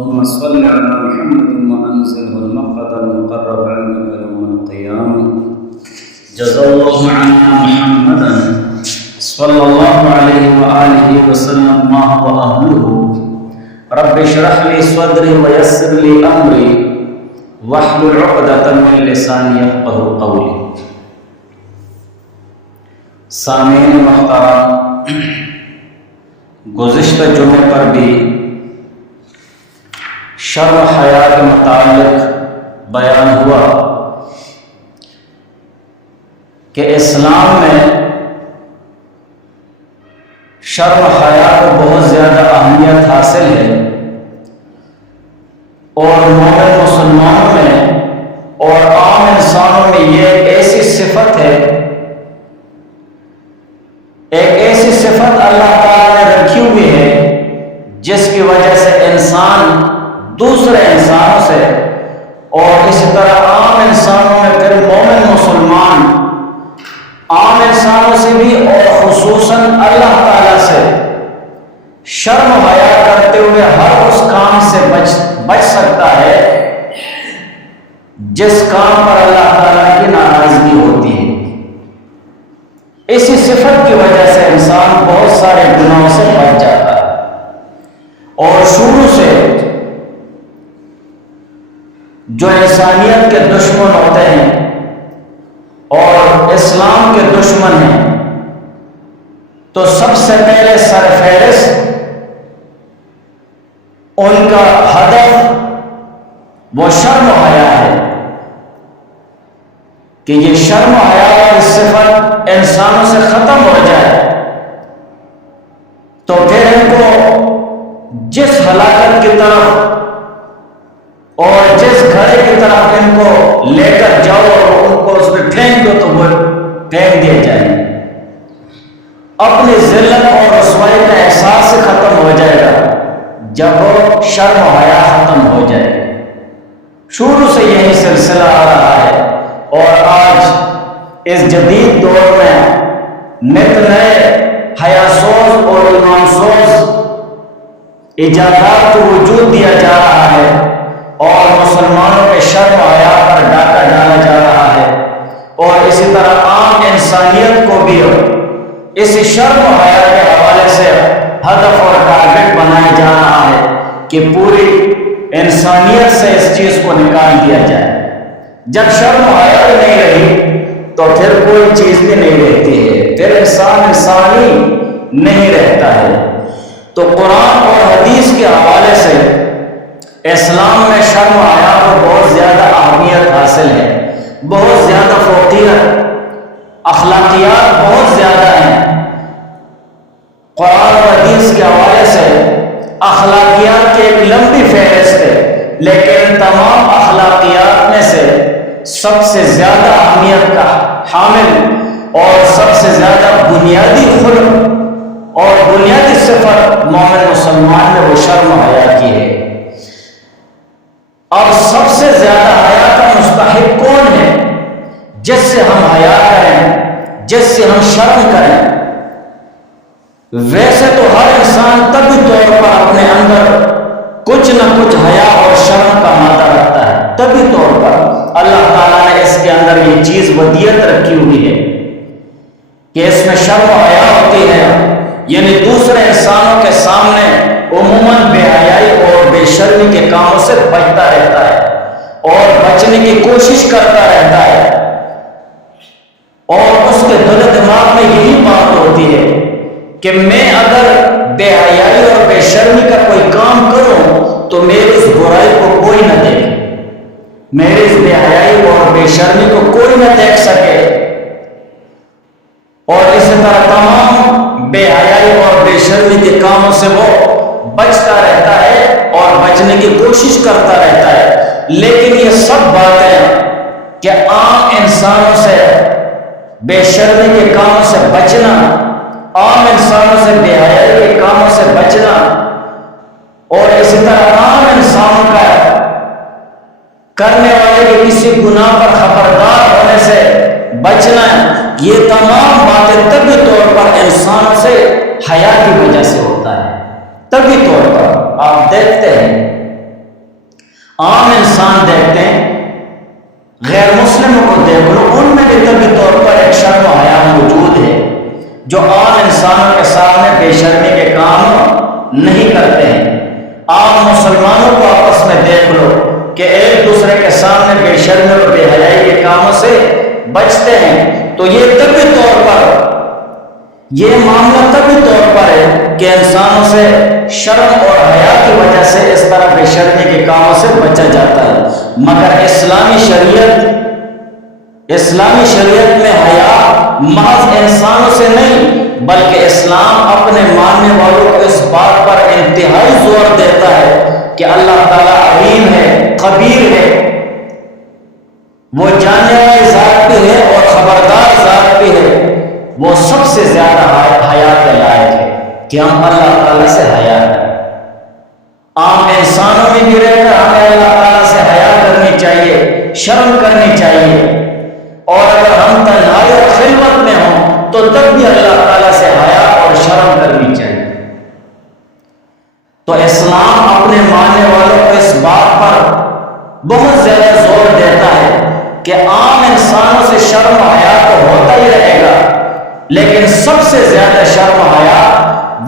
اللهم صل على محمد وأنزله المقعد المقرب عندك يوم القيامة. جزا الله عنا محمدا صلى الله عليه وآله وسلم ما هو أهله. رب اشرح لي صدري ويسر لي أمري واحلل عقدة من لساني يفقهوا قولي. سامعین محترم، گزشتہ جمعے پر بھی شرم و حیا کے متعلق بیان ہوا کہ اسلام میں شرم و حیا کو بہت زیادہ اہمیت حاصل ہے، اور مومن مسلمانوں میں اور عام انسانوں میں یہ ایک ایسی صفت ہے، ایک ایسی صفت اللہ تعالیٰ نے رکھی ہوئی ہے جس کی وجہ سے انسان دوسرے انسانوں سے اور اسی طرح عام انسانوں میں پھر مومن مسلمان عام انسانوں سے بھی اور خصوصاً اللہ تعالیٰ سے شرم و حیا کرتے ہوئے ہر اس کام سے بچ سکتا ہے جس کام پر اللہ تعالیٰ کی ناراضگی ہوتی ہے۔ اسی صفت کی وجہ سے انسان بہت سارے گناہوں سے بچ جاتا ہے، اور شروع سے جو انسانیت کے دشمن ہوتے ہیں اور اسلام کے دشمن ہیں، تو سب سے پہلے سرفہرست ان کا ہدف وہ شرم و حیا ہے کہ یہ شرم و حیا کی صفت انسانوں سے ختم ہو جائے، تو پھر ان کو جس ہلاکت کی طرف اور جس گھڑے کی طرف ان کو لے کر جاؤ اور ان کو اس پہ پھینک دو تو وہ پھینک دیے جائیں گے۔ اپنی ذلت اور رسوائی کا احساس سے ختم ہو جائے گا جب وہ شرم و حیا ختم ہو جائے گا۔ شروع سے یہی سلسلہ آ رہا ہے، اور آج اس جدید دور میں نت نئے حیا سوز اور ایمان سوز ایجادات کو وجود دیا جا رہا ہے، اور مسلمانوں کے شرم و حیا پر ڈاکہ ڈالا جا رہا ہے، اور اسی طرح عام انسانیت کو بھی اس شرم و حیا کے حوالے سے ہدف اور ٹارگٹ بنایا جا رہا ہے کہ پوری انسانیت سے اس چیز کو نکال دیا جائے۔ جب شرم و حیا نہیں رہی تو پھر کوئی چیز بھی نہیں رہتی ہے، پھر انسان انسانی نہیں رہتا ہے۔ تو قرآن اور حدیث کے حوالے سے اسلام میں شرم و حیا کو بہت زیادہ اہمیت حاصل ہے، بہت زیادہ فوقیت، اخلاقیات بہت زیادہ ہیں۔ قرآن اور حدیث کے حوالے سے اخلاقیات کی ایک لمبی فہرست ہے، لیکن تمام اخلاقیات میں سے سب سے زیادہ اہمیت کا حامل اور سب سے زیادہ بنیادی خلق اور بنیادی صفت مومن مسلمان میں وہ شرم و حیا کی ہے۔ اب سب سے زیادہ حیا کا مستحق کون ہے جس سے ہم حیا کریں، جس سے ہم شرم کریں؟ ویسے تو ہر انسان طبی طور پر اپنے اندر کچھ نہ کچھ حیا اور شرم کا مادہ رکھتا ہے، طبی طور پر اللہ تعالیٰ نے اس کے اندر یہ چیز ودیت رکھی ہوئی ہے کہ اس میں شرم و حیا ہوتی ہے، یعنی دوسرے انسانوں کے سامنے عموماً بے حیائی اور بے شرمی کے کاموں سے بچتا رہتا ہے اور بچنے کی کوشش کرتا رہتا ہے، اور اس کے دل و دماغ میں یہی بات ہوتی ہے کہ میں اگر بے حیائی اور بے شرمی کا کوئی کام کروں تو میری اس برائی کو کوئی نہ دیکھے، میری اس بے حیائی اور بے شرمی کو کوئی نہ دیکھ سکے، اور اسی طرح تمام بے حیائی اور بے شرمی کے کاموں سے وہ بچتا رہتا ہے اور بچنے کی کوشش کرتا رہتا ہے۔ لیکن یہ سب باتیں کہ عام انسانوں سے بے شرمی کے کاموں سے بچنا، عام انسانوں سے بے حیائی کے کاموں سے بچنا، اور اسی طرح عام انسانوں کا کرنے والے کے کسی گناہ پر خبردار ہونے سے بچنا، یہ تمام باتیں طبی طور پر انسانوں سے حیا کی وجہ سے ہوتا ہے۔ طبی طور پر آپ دیکھتے ہیں مسلمان دیکھتے ہیں، غیر مسلموں کو دیکھ لو، ان میں بھی طبی طور پر ایک شرم و حیا موجود ہے، جو عام انسانوں کے سامنے بے شرمی کے کام نہیں کرتے ہیں۔ عام مسلمانوں کو آپس میں دیکھ لو کہ ایک دوسرے کے سامنے بے شرمی اور بے حیائی کے کاموں سے بچتے ہیں۔ تو یہ طبی طور پر، یہ معاملہ طبی طور پر ہے کہ انسانوں سے شرم اور حیا کی وجہ سے اس طرح بے شرمی کے کاموں سے بچا جاتا ہے، مگر اسلامی شریعت میں حیا محض انسانوں سے نہیں، بلکہ اسلام اپنے ماننے والوں کو اس بات پر انتہائی زور دیتا ہے کہ اللہ تعالیٰ علیم ہے، خبیر ہے، وہ جاننے والی ذات بھی ہے اور خبردار ذات بھی ہے، وہ سب سے زیادہ حیا کے لائق ہے کہ ہم اللہ تعالیٰ سے حیا کریں۔ عام انسانوں میں بھی رہ کر ہمیں اللہ تعالیٰ سے حیا کرنی چاہیے، شرم کرنی چاہیے، اور اگر ہم تنہائی اور خلوت میں ہوں تو تب بھی اللہ تعالیٰ سے حیا اور شرم کرنی چاہیے۔ تو اسلام اپنے ماننے والوں کو اس بات پر بہت زیادہ زور دیتا ہے کہ عام انسانوں سے شرم و حیا تو ہوتا ہی رہے گا، لیکن سب سے زیادہ شرم و حیا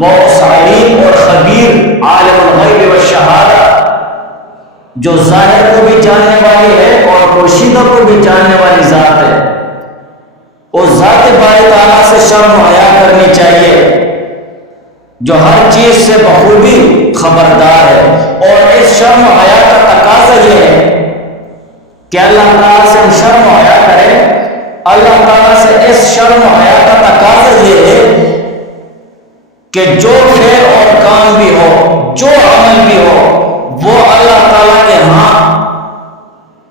وہ اس علیم اور خبیر عالم الغیب والشہادہ جو ظاہر کو بھی جاننے والی ہے اور پوشیدہ کو بھی جاننے والی ذات ہے، اس ذات باری تعالیٰ سے شرم و حیا کرنی چاہیے جو ہر چیز سے بخوبی خبردار ہے۔ اور اس شرم و حیا کا تقاضا یہ ہے کہ اللہ تعالیٰ سے ہم شرم و حیا کریں۔ اللہ تعالیٰ سے اس شرم و حیا کا تقاضا یہ ہے کہ جو فعل اور کام بھی ہو، جو عمل بھی ہو، وہ اللہ تعالیٰ کے ہاں،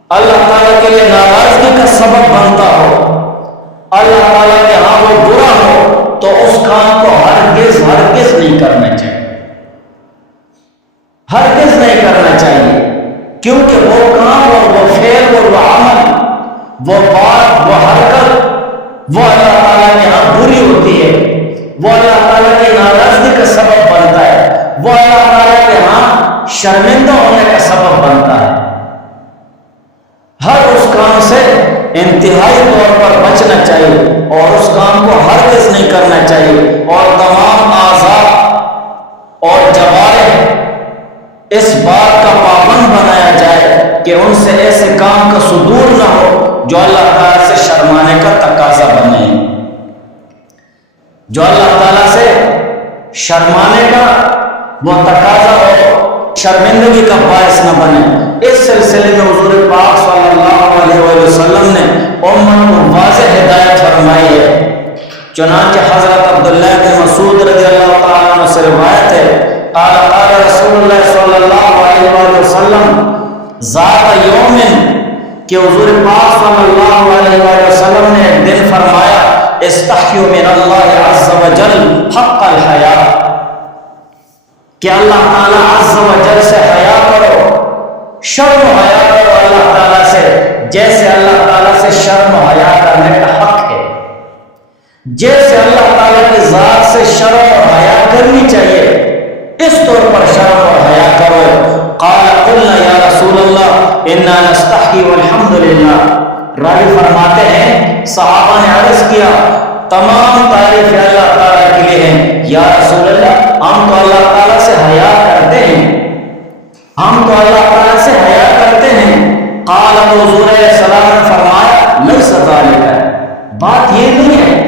اللہ تعالیٰ کے لیے ناراضگی کا سبب بنتا ہو، اللہ تعالیٰ کے ہاں وہ برا ہو، تو اس کام کو ہرگز نہیں کرنا چاہیے، ہرگز نہیں کرنا چاہیے، کیونکہ وہ کام اور وہ فعل اور وہ عمل، وہ بات، وہ حرکت، وہ اللہ تعالیٰ کے ہاں بری ہوتی ہے، وہ اللہ تعالیٰ کی ناراضگی کا سبب بنتا ہے، وہ اللہ تعالیٰ کے ہاں شرمندہ ہونے کا سبب بنتا ہے۔ ہر اس کام سے انتہائی طور پر بچنا چاہیے اور اس کام کو ہرگز نہیں کرنا چاہیے، اور تمام اعضاء اور جوارح اس بات کا پابند بنایا جائے کہ ان سے ایسے کام کا صدور نہ ہو جو اللہ تعالیٰ سے شرمانے کا تقاضا بنے، جو اللہ تعالیٰ سے شرمانے کا وہ تقاضا ہو، شرمندگی کا باعث نہ بنے۔ اس سلسلے میں حضور پاک صلی اللہ علیہ وسلم نے امت کو واضح ہدایت فرمائی ہے۔ چنانچہ حضرت عبداللہ بن مسعود رضی اللہ تعالیٰ عنہ سے روایت ہے، قال قال رسول اللہ صلی اللہ علیہ وسلم ذات یوم، کہ حضور پاک صلی اللہ علیہ وسلم نے ایک دن فرمایا، استحیوا من اللہ عز وجل حق الحیا، کہ اللہ تعالیٰ عز و جل سے حیا کرو، شرم و حیا کرو اللہ تعالیٰ سے، جیسے اللہ تعالیٰ سے شرم و حیا کرنے کا حق ہے، جیسے اللہ تعالیٰ کی ذات سے شرم و حیا کرنی چاہیے، اس طور پر شرم و حیا کرو۔ قال قلنا یا رسول اللہ انا نستحی والحمد للہ، راوی فرماتے ہیں صحابہ نے عرض کیا تمام تعریف اللہ تعالیٰ کے لیے ہیں، یا رسول اللہ ہم تو اللہ تعالیٰ سے حیا کرتے ہیں، ہم تو اللہ تعالیٰ سے حیا کرتے ہیں۔ قال حضور علیہ السلام نے فرمایا لیس ذالک، بات یہ نہیں ہے،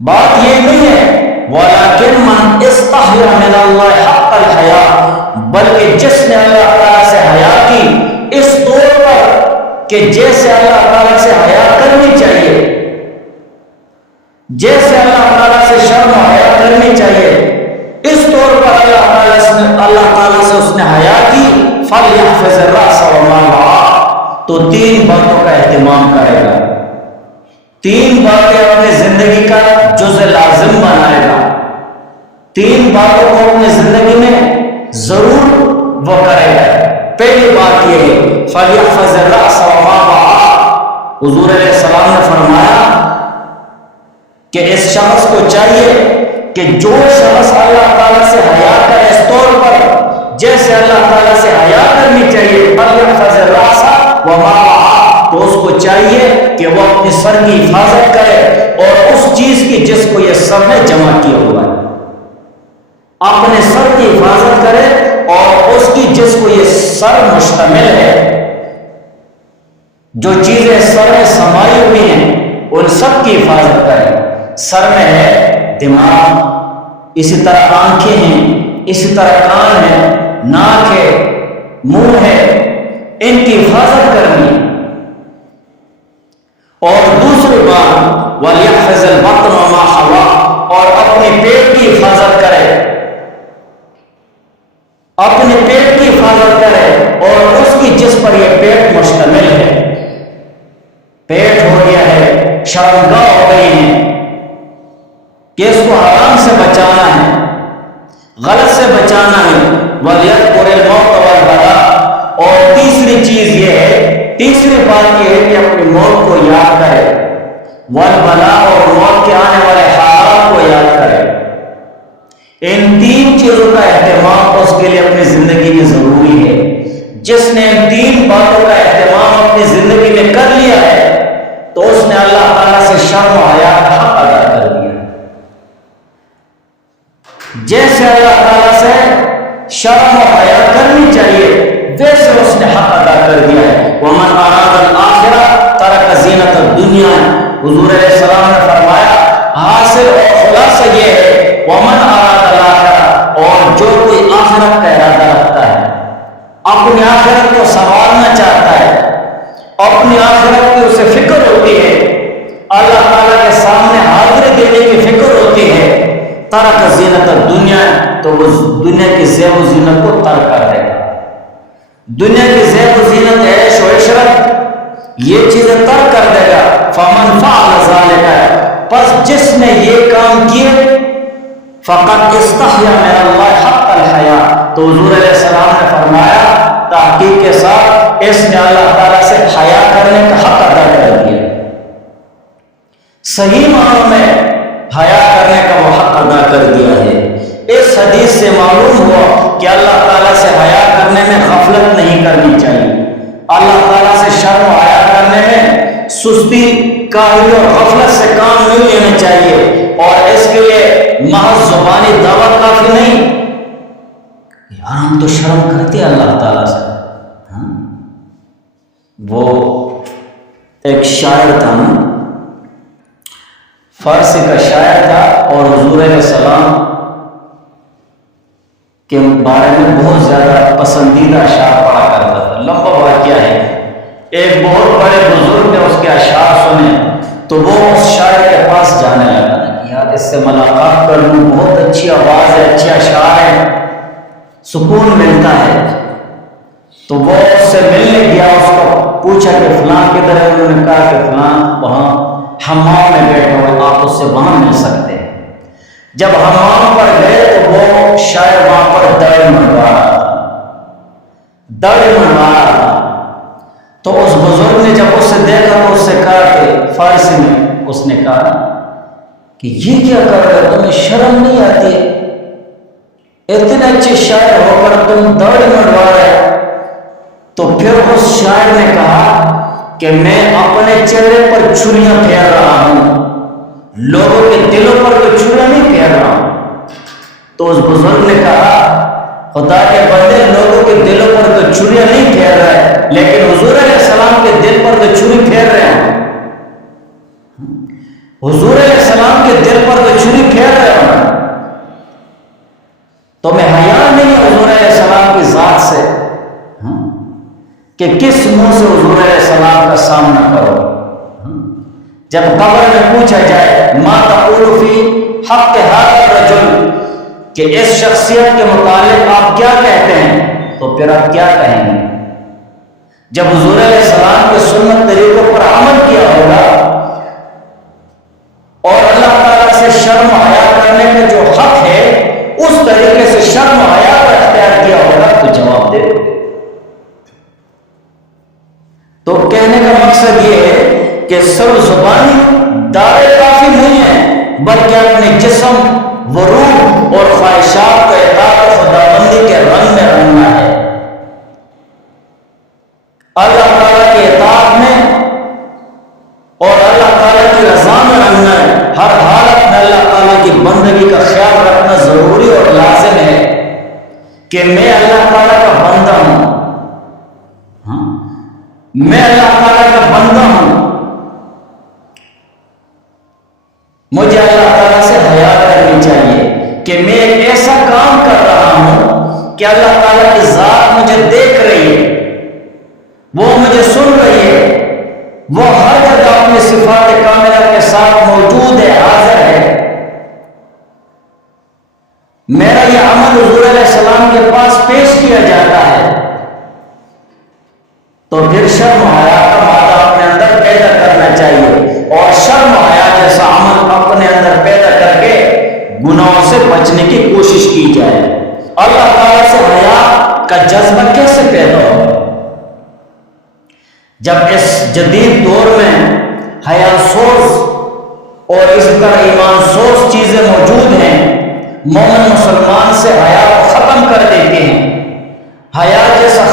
بات یہ نہیں ہے، ولیکن من استحیا من اللہ حق الحیا، بلکہ جس نے اللہ تعالیٰ سے حیا کی اس طور پر کہ جیسے اللہ تعالیٰ سے حیا کرنی چاہیے، جیسے اللہ تعالیٰ سے شرم و حیا کرنی چاہیے، اس طور پر اللہ تعالیٰ سے اس نے حیا کی، فَلْيَحْفَظِ الرَّأْسَ وَمَا وَعَى، تو تین باتوں کا اہتمام کرے گا، تین باتیں اپنی زندگی کا جزء لازم بنائے گا، تین باتوں کو اپنی زندگی میں ضرور وہ کرے گا۔ پہلی بات یہ ہے فَلْيَحْفَظِ الرَّأْسَ وَمَا وَعَى، حضور علیہ السلام نے فرمایا کہ اس شخص کو چاہیے کہ جو شخص اللہ تعالیٰ سے حیا کرے اس طور پر جیسے اللہ تعالیٰ سے حیا کرنی چاہیے فَلْيَحْفَظِ الرَّأْسَ وَمَا وَعَى، تو اس کو چاہیے کہ وہ اپنے سر کی حفاظت کرے اور اس چیز کی جس کو یہ سر نے جمع کیا ہوا ہے، اپنے سر کی حفاظت کرے اور اس کی جس کو یہ سر مشتمل ہے، جو چیزیں سر میں سمائی ہوئی ہیں ان سب کی حفاظت کرے۔ سر میں ہے دماغ، اسی طرح آنکھیں ہیں، اسی طرح کان ہے، ناک ہے، منہ ہے، ان کی حفاظت کرنی۔ اور دوسری بات وَلْيَحْفَظِ الْبَطْنَ وَمَا حَوَىٰ، اور اپنے پیٹ کی حفاظت کرے، اپنے پیٹ کی حفاظت کرے اور اس کی جس پر یہ پیٹ مشتمل ہے۔ پیٹ ہو گیا ہے، شرمگاہ ہو گئی ہے کہ اس کو حرام سے بچانا ہے، غلط سے بچانا ہے۔ وَلْيَذْكُرِ الْمَوْتَ وَالْبَلَاءَ، اور تیسری چیز یہ ہے، تیسری بات یہ ہے کہ اپنی موت کو یاد کرے، والبلاء، اور موت کے آنے والے حالات کو یاد کرے۔ ان تین چیزوں کا اہتمام اس کے لیے اپنی زندگی میں ضروری ہے۔ جس نے ان تین باتوں کا اہتمام اپنی زندگی میں کر لیا ہے تو اس نے اللہ تعالیٰ سے شرم و حیا کا حق ادا کر دیا۔ جیسے اللہ تعالیٰ سے شرم و حیا کرنی چاہیے ویسے اس نے حق ادا کر دیا ہے۔ وَمَنْ أَرَادَ الْآخِرَةَ تَرَكَ زِينَةَ الدُّنْيَا، حضور علیہ السلام نے فرمایا حاصل اور خلاصہ یہ ہے وَمَنْ أَرَادَ الْآخِرَةَ، اور جو کوئی آخرت کا ارادہ رکھتا ہے، اپنی آخرت کو سنوارنا چاہتا ہے، اپنی آخرت کی اسے فکر ہوتی ہے، اللہ تعالیٰ کے سامنے حاضری دینے کی فکر ہوتی ہے، ترک زینت الدنیا، تو وہ دنیا کی زیب و زینت کو ترک کر دے گا۔ دنیا کی زیب و زینت، عیش و عشرت، یہ چیزیں ترک کر دے گا۔ فمن فعل ذلک، پس جس نے یہ کام کیے، فقد استحیا من اللہ حق الحیا، تو حضور علیہ السلام نے فرمایا تحقیق کے ساتھ اس نے اللہ تعالیٰ سے حیا کرنے کا حق ادا کر دیا۔ صحیح معنوں میں حیا کرنے کا وہ حق ادا کر دیا ہے۔ اس حدیث سے معلوم ہوا کہ اللہ تعالیٰ سے حیا کرنے میں غفلت نہیں کرنی چاہیے، اللہ تعالیٰ سے شرم و حیا کرنے میں سستی، کاہلی اور غفلت سے کام نہیں لینا چاہیے، اور اس کے لیے محض زبانی دعوت کافی نہیں۔ یار ہم تو شرم کرتے اللہ تعالیٰ سے، ہاں؟ وہ ایک شاعر تھا نا، فارسی کا شاعر تھا، اور حضور علیہ السلام کے بارے میں بہت زیادہ پسندیدہ اشعار پڑھا کرتا تھا۔ لمبا واقعہ ہے، ایک بہت بڑے بزرگ نے اس کے اشعار سنے تو وہ اس شاعر کے پاس جانے لگا کہ یار اس سے ملاقات کر لوں، بہت اچھی آواز ہے، اچھے اشعار ہیں، سکون ملتا ہے۔ تو وہ اس سے ملنے گیا، اس کو پوچھا کہ فلاں کدھر ہے؟ انہوں نے کہا کہ فلاں وہاں حمام میں بیٹھے ہوئے، آپ اس سے وہاں مل سکتے ہیں۔ جب حمام پر گئے تو وہ شاعر وہاں پر دڑ منڈوا رہا تھا، تو اس بزرگ نے جب اس سے دیکھا تو اس سے کہا کہ فارسی میں اس نے کہا کہ یہ کیا کر رہے ہو، تمہیں شرم نہیں آتی؟ اتنے اچھے شاعر ہو کر تم دڑ منڈوا رہے۔ تو پھر اس شاعر نے کہا کہ میں اپنے چہرے پر چھریاں پھیر رہا ہوں، لوگوں کے دلوں پر تو چھریاں نہیں پھیر رہا ہوں۔ تو اس بزرگ نے کہا خدا کے بندے، لوگوں کے دلوں پر تو چھریاں نہیں پھیر رہے، لیکن حضور علیہ السلام کے دل پر تو چھری پھیر رہے ہیں۔ حضور علیہ السلام کے دل پر تو چھری پھیر رہے ہیں، تو میں حیا نہیں حضور علیہ السلام کی ذات سے کہ کس منہ سے حضور علیہ السلام کا سامنا کرو۔ جب قبر میں پوچھا جائے ما تقول فی حق هذا الرجل، کہ اس شخصیت کے متعلق آپ کیا کہتے ہیں، تو پھر آپ کیا کہیں گے؟ جب حضور علیہ السلام کے سنت طریقوں پر عمل کیا ہوگا اور اللہ تعالیٰ سے شرم و حیا کرنے کا جو حق ہے اس طریقے سے شرم و حیا کو اختیار کیا ہوگا تو جواب دے دو گے۔ تو کہنے کا مقصد یہ ہے کہ صرف زبانی دعوے کافی نہیں ہے، بلکہ اپنے جسم و روح اور خواہشات کو اطاعت خداوندی کے رنگ میں رنگنا ہے، اللہ تعالیٰ کی اطاعت میں اور اللہ تعالیٰ کی رضا میں رہنا ہے۔ ہر حالت میں اللہ تعالیٰ کی بندگی کا خیال رکھنا ضروری اور لازم ہے کہ میں اللہ تعالیٰ کا بندہ ہوں، میں اللہ تعالیٰ کا بندہ ہوں، مجھے اللہ تعالیٰ سے حیا کرنی چاہیے کہ میں ایک ایسا کام کر رہا ہوں کہ اللہ تعالیٰ کی ذات مجھے دیکھ رہی ہے، وہ مجھے سن رہی ہے، وہ ہر جگہ اپنی صفات کاملہ کے ساتھ موجود ہے، حاضر ہے۔ میرا یہ عمل حضور علیہ السلام کے پاس پیش کیا جاتا ہے، تو پھر شرم و حیا کا مادہ اپنے اندر پیدا کرنا چاہیے، اور شرم و حیا جیسا عمل اپنے اندر پیدا کر کے گناہوں سے بچنے کی کوشش کی جائے۔ اللہ تعالیٰ سے حیا کا جذبہ کیسے پیدا ہو؟ جب اس جدید دور میں حیا سوز اور اس طرح ایمان سوز چیزیں موجود ہیں، مومن مسلمان سے حیا کو ختم کر دیتے ہیں۔ حیا جیسی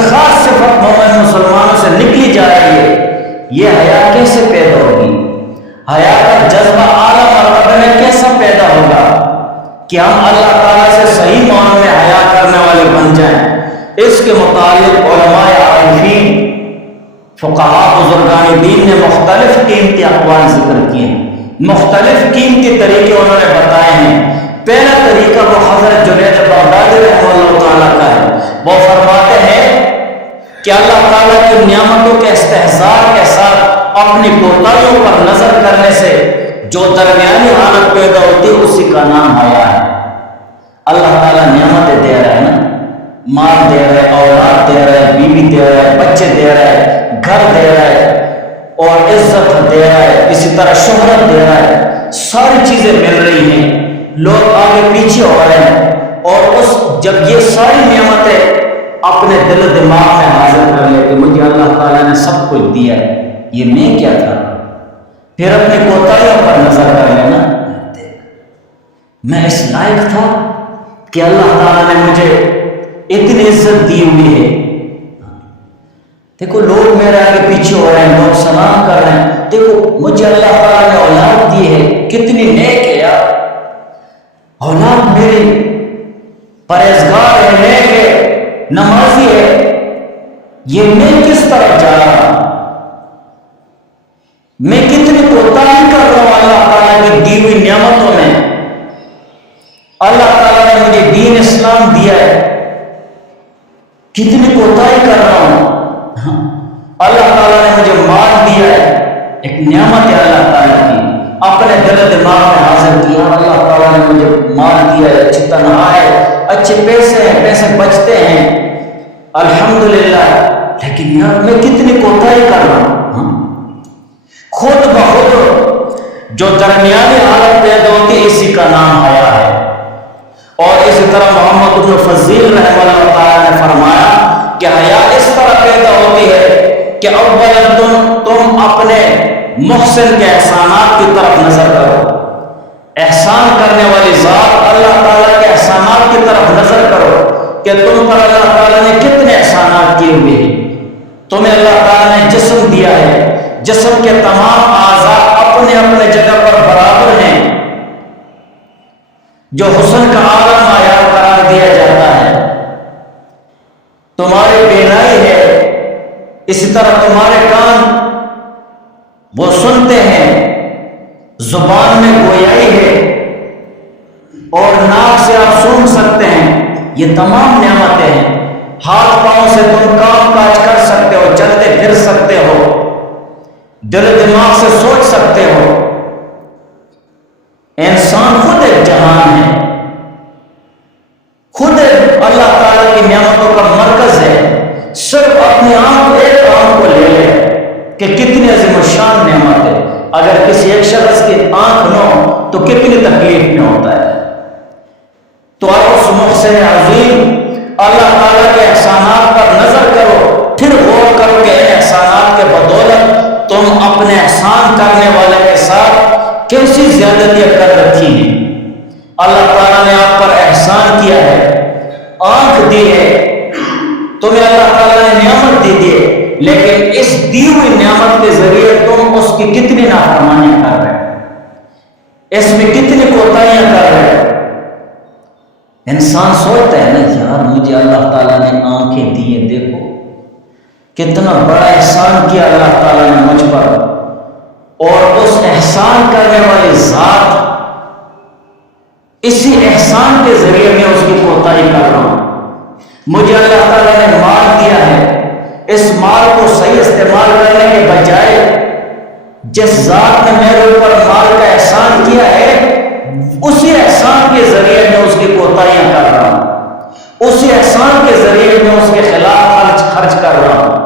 خاص صفت مومن مسلمانوں سے نکلی جا رہی ہے، یہ حیا کیسے پیدا ہوگی؟ حیا کا جذبہ اعلیٰ مرتبہ میں کیسا پیدا ہوگا کہ ہم اللہ تعالیٰ سے صحیح معنوں میں حیا کرنے والے بن جائیں؟ اس کے متعلق علماء عارفین، فقہاء، بزرگان دین نے مختلف قیمتی اقوال ذکر کیے ہیں، مختلف قیمتی طریقے انہوں نے بتائے ہیں۔ پہلا طریقہ وہ حضرت جنید بغدادی رحمہ اللہ تعالیٰ کا ہے، وہ فرماتے ہیں کہ اللہ تعالیٰ کی نعمتوں کے استحضار کے ساتھ اپنی کوتاہیوں پر نظر کرنے سے جو درمیانی حالت پیدا ہوتی ہے اسی کا نام حیا ہے۔ اللہ تعالیٰ نعمتیں دے رہا ہے نا، مال دے رہا ہے، اولاد دے رہا ہے، بیوی دے رہا ہے، بچے دے رہا ہے، گھر دے رہا ہے اور عزت دے رہا ہے، اسی طرح شہرت دے رہا ہے، ساری چیزیں مل رہی ہیں، لوگ آگے پیچھے ہو رہے ہیں، اور جب یہ ساری نعمتیں اپنے دل و دماغ میں حاضر کر لے کہ مجھے اللہ تعالیٰ نے سب کچھ دیا ہے، یہ میں کیا تھا، پھر اپنی کوتاہیوں پر نظر کر لینا، میں اس لائق تھا کہ اللہ تعالیٰ نے مجھے اتنی عزت دی ہوئی ہے، دیکھو لوگ میرے آگے پیچھے ہو رہے ہیں، لوگ سلام کر رہے ہیں، دیکھو مجھے اللہ تعالیٰ نے اولاد دی ہے، کتنی نیک ہے یار، اولاد میری پرہیزگار ہے، نیک ہے، نمازی ہے، یہ میں کس طرف جا رہا ہوں، میں کتنی کوتاہی کر رہا ہوں اللہ تعالیٰ کی دی ہوئی نعمتوں میں۔ اللہ تعالیٰ نے مجھے دین اسلام دیا ہے، کتنی کوتاہی کر رہا ہوں۔ اللہ تعالیٰ نے مجھے مال دیا ہے، ایک نعمت ہے اللہ تعالیٰ کی، اپنے دل و دماغ میں حاضر کیا، اللہ تعالیٰ نے مجھے مال دیا ہے، اچھی تنخواہ ہے، اچھے پیسے ہیں، پیسے بچتے ہیں، الحمدللہ، لیکن یار میں کتنی کوتاہی کر رہا ہوں۔ خود بخود جو درمیانی حالت پیدا ہوتی ہے اسی کا نام حیا ہے۔ اور اسی طرح محمد بن فضیل رحمہ اللہ تعالیٰ نے فرمایا کہ حیا اس طرح پیدا ہوتی ہے کہ اولا تم اپنے محسن کے احسانات کی طرف نظر کرو، احسان کرنے والی ذات اللہ تعالیٰ کے احسانات کی طرف نظر کرو کہ تم پر اللہ تعالیٰ نے کتنے احسانات کیے ہوئے ہیں۔ تمہیں اللہ تعالیٰ نے جسم دیا ہے، جسم کے تمام اعضاء اپنے اپنے جگہ پر برابر ہیں، جو حسن کا اعلیٰ معیار قرار دیا جاتا ہے۔ تمہاری بینائی ہے، اسی طرح تمہارے کان وہ سنتے ہیں، زبان میں گویائی ہے، اور ناک سے آپ سونگھ سکتے ہیں، یہ تمام نعمتیں ہیں۔ ہاتھ پاؤں سے تم کام کاج کر سکتے ہو، چلتے پھر سکتے ہو، دل دماغ سے سوچ سکتے ہو۔ انسان خود ایک جہان ہے، خود اللہ تعالیٰ کی نعمتوں کا مرکز ہے۔ صرف اپنی ایک آنکھ کو لے لے کہ کتنی عظیم الشان نعمت ہے۔ اگر کسی ایک شخص کی آنکھ نہ ہو تو کتنی تکلیف میں ہوتا ہے۔ تو اس محسن عظیم اللہ تعالیٰ کے احسانات پر نظر کرو، پھر غور کرو کہ ان احسانات کے بدولت تم اپنے احسان کرنے والے کے ساتھ کیسی زیادتیاں کر رکھی ہیں، اللہ تعالیٰ نے آپ پر احسان کیا ہے، آنکھ دی ہے، تمہیں اللہ تعالیٰ نے نعمت دی ہے، لیکن اس دی ہوئی نعمت کے ذریعے تم اس کی کتنی نافرمانیاں کر رہے ہیں، اس میں کتنی کوتاہیاں کر رہے ہیں۔ انسان سوچتا ہے نا یار مجھے اللہ تعالیٰ نے آنکھیں دی ہیں، دیکھو کتنا بڑا احسان کیا اللہ تعالیٰ نے مجھ پر، اور اس احسان کرنے والی ذات اسی احسان کے ذریعے میں اس کی کوتاہی کر رہا ہوں۔ مجھے اللہ تعالیٰ نے مال دیا ہے، اس مال کو صحیح استعمال کرنے کے بجائے جس ذات نے میرے اوپر مال کا احسان کیا ہے اسی احسان کے ذریعے میں اس کی کوتاہیاں کر رہا ہوں، اسی احسان کے ذریعے میں اس کے خلاف خرچ کر رہا ہوں۔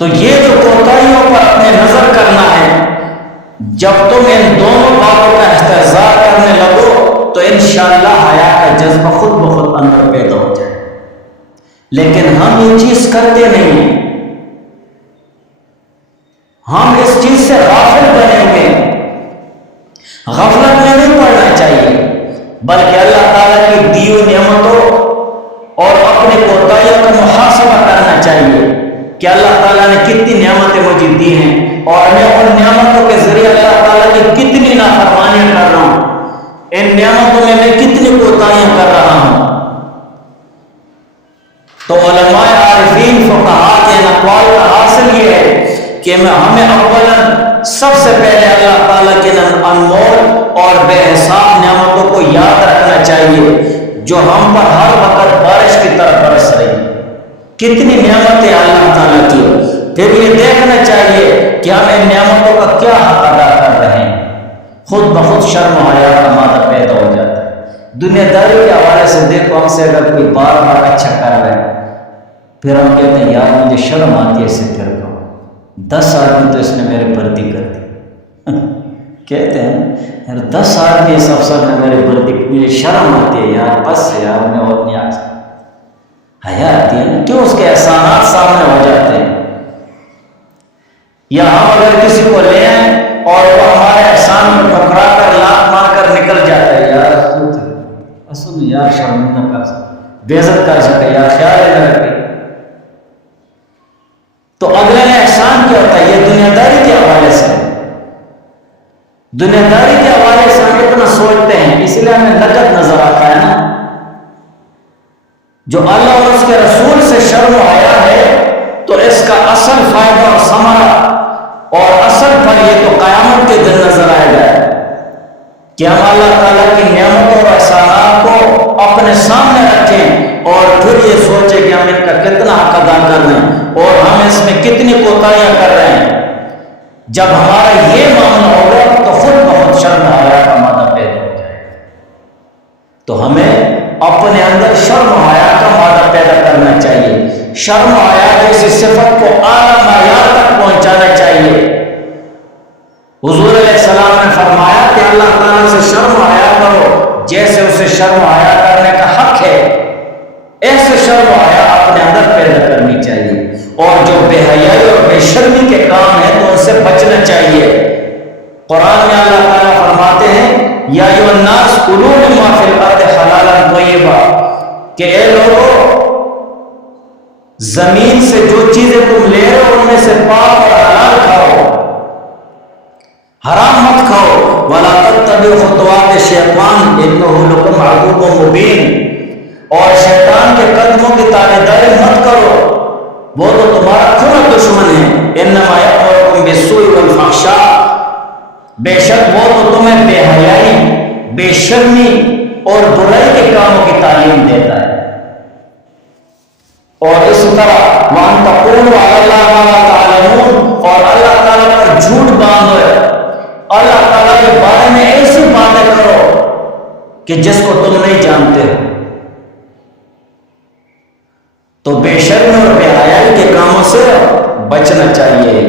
تو یہ جو کوتاہیوں پر اپنے نظر کرنا ہے، جب تم ان دونوں باتوں کا استحضاء کرنے لگو تو انشاءاللہ حیا کا جذبہ خود بخود اندر پیدا ہو جائے۔ لیکن ہم یہ چیز کرتے نہیں ہیں، ہم اس چیز سے غافل بنے ہوئے ہیں۔ غفلت میں نہیں پڑنا چاہیے، بلکہ اللہ تعالیٰ کی دی ہوئی نعمتوں اور اپنے کوتاہیوں کا محاسبہ کرنا چاہیے کہ اللہ تعالیٰ نے کتنی نعمتیں مجھے دی ہیں اور میں ان نعمتوں کے ذریعے اللہ تعالیٰ کی کتنی نافرمانیاں کر رہا ہوں، ان نعمتوں میں کتنی کوتاہیاں کر رہا ہوں۔ تو علماء عارفین فقہاء کے اقوال کا حاصل یہ ہے کہ ہمیں اولاً سب سے پہلے اللہ تعالیٰ کے انمول اور بے حساب نعمتوں کو یاد رکھنا چاہیے جو ہم پر ہر وقت بارش کی طرح برس رہی ہیں۔ کتنی نعمتیں اللہ تعالیٰ کی، پھر یہ دیکھنا چاہیے کہ ہم ان نعمتوں کا کیا حق ادا کر رہے ہیں۔ خود بخود شرم و حیا کا مادہ پیدا ہو جاتا ہے۔ دنیا داری کے حوالے سے دیکھو، ہم سے اگر کوئی بار بار اچھا کر رہا ہے پھر ہم کہتے ہیں یار مجھے شرم آتی ہے اس سے پھر کہو 10 آدمی تو اس نے میرے بردی کر دی کہتے ہیں یار 10 آدمی اس افسر نے میرے بردی، مجھے شرم آتی ہے یار، بس یار میں اور نہیں آ سکتا۔ حیا آتی ہے نا، کیوں اس کے احسانات سامنے ہو جاتے ہیں۔ یا ہم اگر کسی کو لے آئیں اور وہ ہمارے احسان میں ٹکرا کر لات مار کر نکل جاتا ہے، یار اصل میں یار شرمندہ کر سکے، بے عزت کر سکے، یار خیال ہے نہ رکھے، تو اگلے نے احسان کیا ہوتا ہے۔ یہ دنیا داری کے حوالے سے، دنیا داری کے حوالے سے ہم اتنا سوچتے ہیں، اس لیے ہمیں نقد نظر آتا ہے نا۔ جو اللہ اور اس کے رسول سے شرم و حیا ہے تو اس کا اصل فائدہ اور ثمرہ اور اصل پھل یہ تو قیامت کے دن نظر آئے گا کہ ہم اللہ تعالیٰ کی نعمتوں اور احسانات کو اپنے سامنے رکھیں اور پھر یہ سوچیں کہ ہم ان کا کتنا حق ادا کر رہے ہیں اور ہم اس میں کتنی کوتاہیاں کر رہے ہیں۔ جب ہمارا یہ معاملہ ہوگا تو خود بہت شرم و حیا کا مادہ پیدا ہو جائے گا۔ تو ہمیں اپنے اندر شرم و حیا کا مادہ پیدا کرنا چاہیے، شرم و حیا جیسی صفت کو اعلیٰ معیار تک پہنچانا چاہیے۔ حضور علیہ السلام نے فرمایا کہ اللہ تعالیٰ سے شرم و حیا کرو جیسے اسے شرم و حیا کرنے کا حق ہے، ایسے شرم و حیا اپنے اندر پیدا کرنی چاہیے، اور جو بے حیائی اور بے شرمی کے کام ہیں تو ان سے بچنا چاہیے۔ قرآن میں اللہ تعالیٰ فرماتے ہیں یا ایھا الناس کلوا مما فی الارض حلالا طیبا، کہ اے لوگو زمین سے جو چیزیں تم لے رہے ہو ان میں سے پاک اور حلال کھاؤ، حرام مت کھاؤ۔ ولا تتبعوا خطوات الشیطان انہ لکم عدو مبین، اور شیطان کے قدموں کی تابعداری مت کرو، وہ تو تمہارا کھلا دشمن ہے۔ انما یأمرکم بالسوء والفحشاء، بے شک وہ تو تمہیں بے حیائی، بے شرمی اور برائی کے کاموں کی تعلیم دیتا ہے۔ اور اس طرح وَأَن تَقُولُوا عَلَى اللَّهِ مَا لَا تَعْلَمُونَ، اور اللہ تعالیٰ پر جھوٹ باندھو، اللہ تعالیٰ کے بارے میں ایسی باتیں کرو کہ جس کو تم نہیں جانتے ہو۔ تو بے شرمی اور بے حیائی کے کاموں سے بچنا چاہیے۔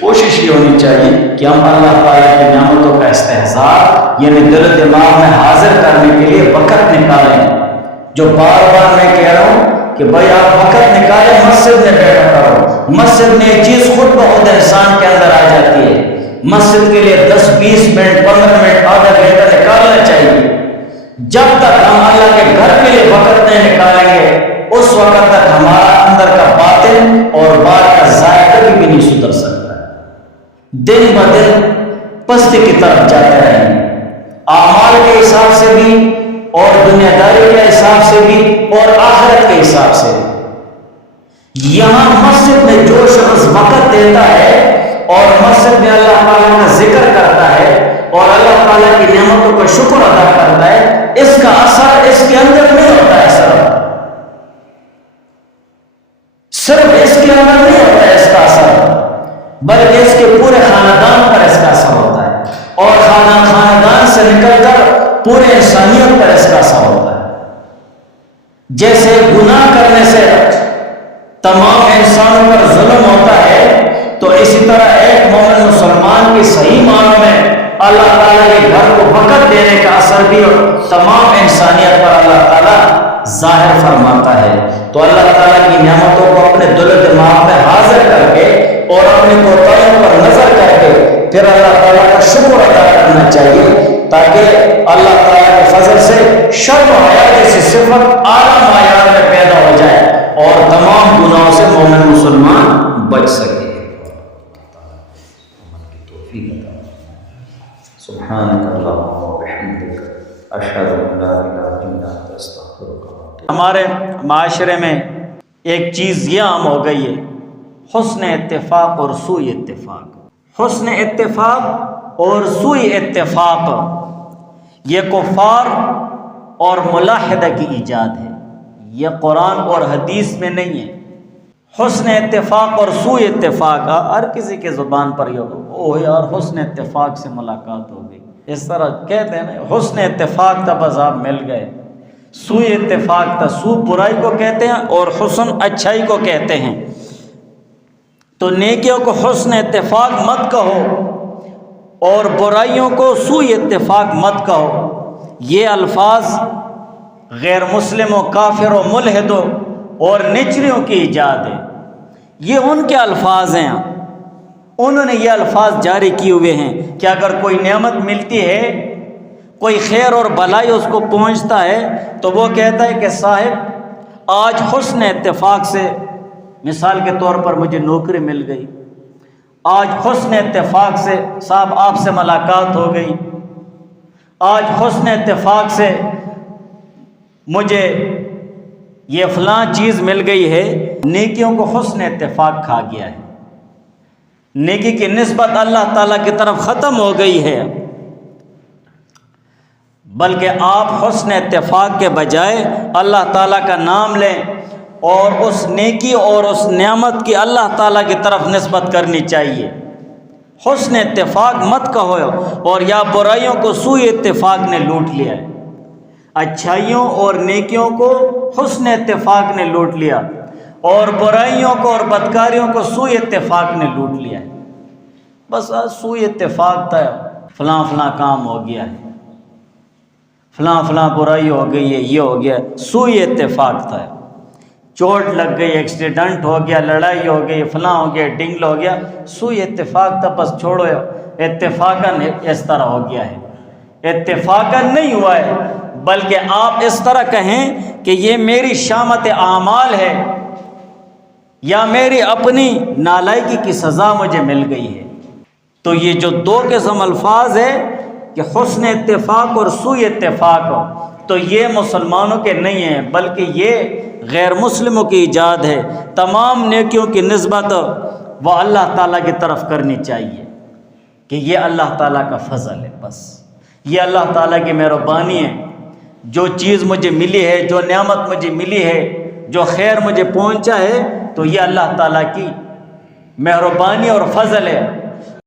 کوشش یہ ہونی چاہیے کہ ہم اللہ تعالیٰ کی نعمتوں کا استحضار یعنی دل و دماغ میں حاضر کرنے کے لیے وقت نکالیں۔ جو بار بار میں کہہ رہا ہوں کہ بھائی آپ وقت نکالیں، مسجد میں بیٹھا کرو۔ مسجد میں یہ چیز خود بخود انسان کے اندر آ جاتی ہے مسجد کے لیے 10-20 منٹ 15 منٹ آدھا گھنٹہ نکالنا چاہیے. جب تک ہم اللہ کے گھر کے لیے وقت نہیں نکالیں گے اس وقت تک ہمارا اندر کا باطن اور باہر کا ذائقہ کبھی بھی نہیں سدھر سکتا. دن بدن پستی کی طرف جاتے رہیں گے، اعمال کے حساب سے بھی اور دنیا داری کے حساب سے بھی اور آخرت کے حساب سے بھی. یہاں مسجد میں جو شخص وقت دیتا ہے اور مسجد میں اللہ تعالیٰ کا ذکر کرتا ہے اور اللہ تعالیٰ کی نعمتوں کا شکر ادا کرتا ہے، اس کا اثر اس کے اندر نہیں ہوتا ہے. صرف اس کے اندر نہیں ہوتا ہے اس کا اثر، بلکہ اس کے پورے خاندان پر اس کا اثر ہوتا ہے اور خاندان سے نکل کر پورے انسانیت پر اس کا اثر ہوتا ہے. جیسے گناہ کرنے سے تمام انسانوں پر ظلم ہوتا ہے، تو اسی طرح ایک مومن مسلمان کی صحیح معنوں میں اللہ تعالیٰ کے گھر کو وقت دینے کا اثر بھی تمام انسانیت پر اللہ تعالیٰ ظاہر فرماتا ہے. تو اللہ تعالیٰ کی نعمتوں کو اپنے دل و دماغ میں حاضر کر کے اور اپنی کوتاہیوں پر نظر کر کے پھر اللہ تعالیٰ کا شکر ادا کرنا چاہیے، تاکہ اللہ تعالیٰ کے فضل سے شرم و حیا جیسی صفت اعلیٰ معیار میں پیدا ہو جائے اور تمام گناہوں سے مومن مسلمان بچ سکے. سبحانک اللہم و بحمدک اشہد ان لا الہ الا انت استغفرک. ہمارے معاشرے میں ایک چیز یہ عام ہو گئی ہے، حسن اتفاق اور سوء اتفاق. حسن اتفاق اور سوء اتفاق یہ کفار اور ملاحدہ کی ایجاد ہے، یہ قرآن اور حدیث میں نہیں ہے. حسن اتفاق اور سوء اتفاق ہر کسی کے زبان پر یہ اوہ یار حسن اتفاق سے ملاقات ہو گئی، اس طرح کہتے ہیں نا. حسن اتفاق تھا بس آپ مل گئے، سوء اتفاق تھا. سوء برائی کو کہتے ہیں اور حسن اچھائی کو کہتے ہیں. تو نیکیوں کو حسن اتفاق مت کہو اور برائیوں کو سوء اتفاق مت کہو. یہ الفاظ غیر مسلم و کافر و ملحد اور نچریوں کی ایجاد ہے. یہ ان کے الفاظ ہیں، انہوں نے یہ الفاظ جاری کیے ہوئے ہیں کہ اگر کوئی نعمت ملتی ہے، کوئی خیر اور بھلائی اس کو پہنچتا ہے تو وہ کہتا ہے کہ صاحب آج حسن اتفاق سے، مثال کے طور پر مجھے نوکری مل گئی، آج حسن اتفاق سے صاحب آپ سے ملاقات ہو گئی، آج حسن اتفاق سے مجھے یہ فلاں چیز مل گئی ہے. نیکیوں کو حسن اتفاق کھا گیا ہے، نیکی کی نسبت اللہ تعالیٰ کی طرف ختم ہو گئی ہے. بلکہ آپ حسن اتفاق کے بجائے اللہ تعالیٰ کا نام لیں اور اس نیکی اور اس نعمت کی اللہ تعالیٰ کی طرف نسبت کرنی چاہیے. حسن اتفاق مت کہو اور یا برائیوں کو سوء اتفاق نے لوٹ لیا ہے. اچھائیوں اور نیکیوں کو حسن اتفاق نے لوٹ لیا اور برائیوں کو اور بدکاریوں کو سوء اتفاق نے لوٹ لیا ہے. بس سوء اتفاق تھا، فلاں فلاں کام ہو گیا ہے، فلاں فلاں برائی ہو گئی ہے، یہ ہو گیا. سوء اتفاق تھا، چوٹ لگ گئی، ایکسیڈنٹ ہو گیا، لڑائی ہو گئی، فلاں ہو گیا، ڈنگل ہو گیا. سوء اتفاق تھا، بس چھوڑو، اتفاقاً اس طرح ہو گیا ہے. اتفاقاً نہیں ہوا ہے، بلکہ آپ اس طرح کہیں کہ یہ میری شامت اعمال ہے یا میری اپنی نالائکی کی سزا مجھے مل گئی ہے. تو یہ جو دو قسم الفاظ ہے کہ حسن اتفاق اور سوء اتفاق، تو یہ مسلمانوں کے نہیں ہیں بلکہ یہ غیر مسلموں کی ایجاد ہے. تمام نیکیوں کی نسبت وہ اللہ تعالیٰ کی طرف کرنی چاہیے کہ یہ اللہ تعالیٰ کا فضل ہے، بس یہ اللہ تعالیٰ کی مہربانی ہے. جو چیز مجھے ملی ہے، جو نعمت مجھے ملی ہے، جو خیر مجھے پہنچا ہے، تو یہ اللہ تعالیٰ کی مہربانی اور فضل ہے.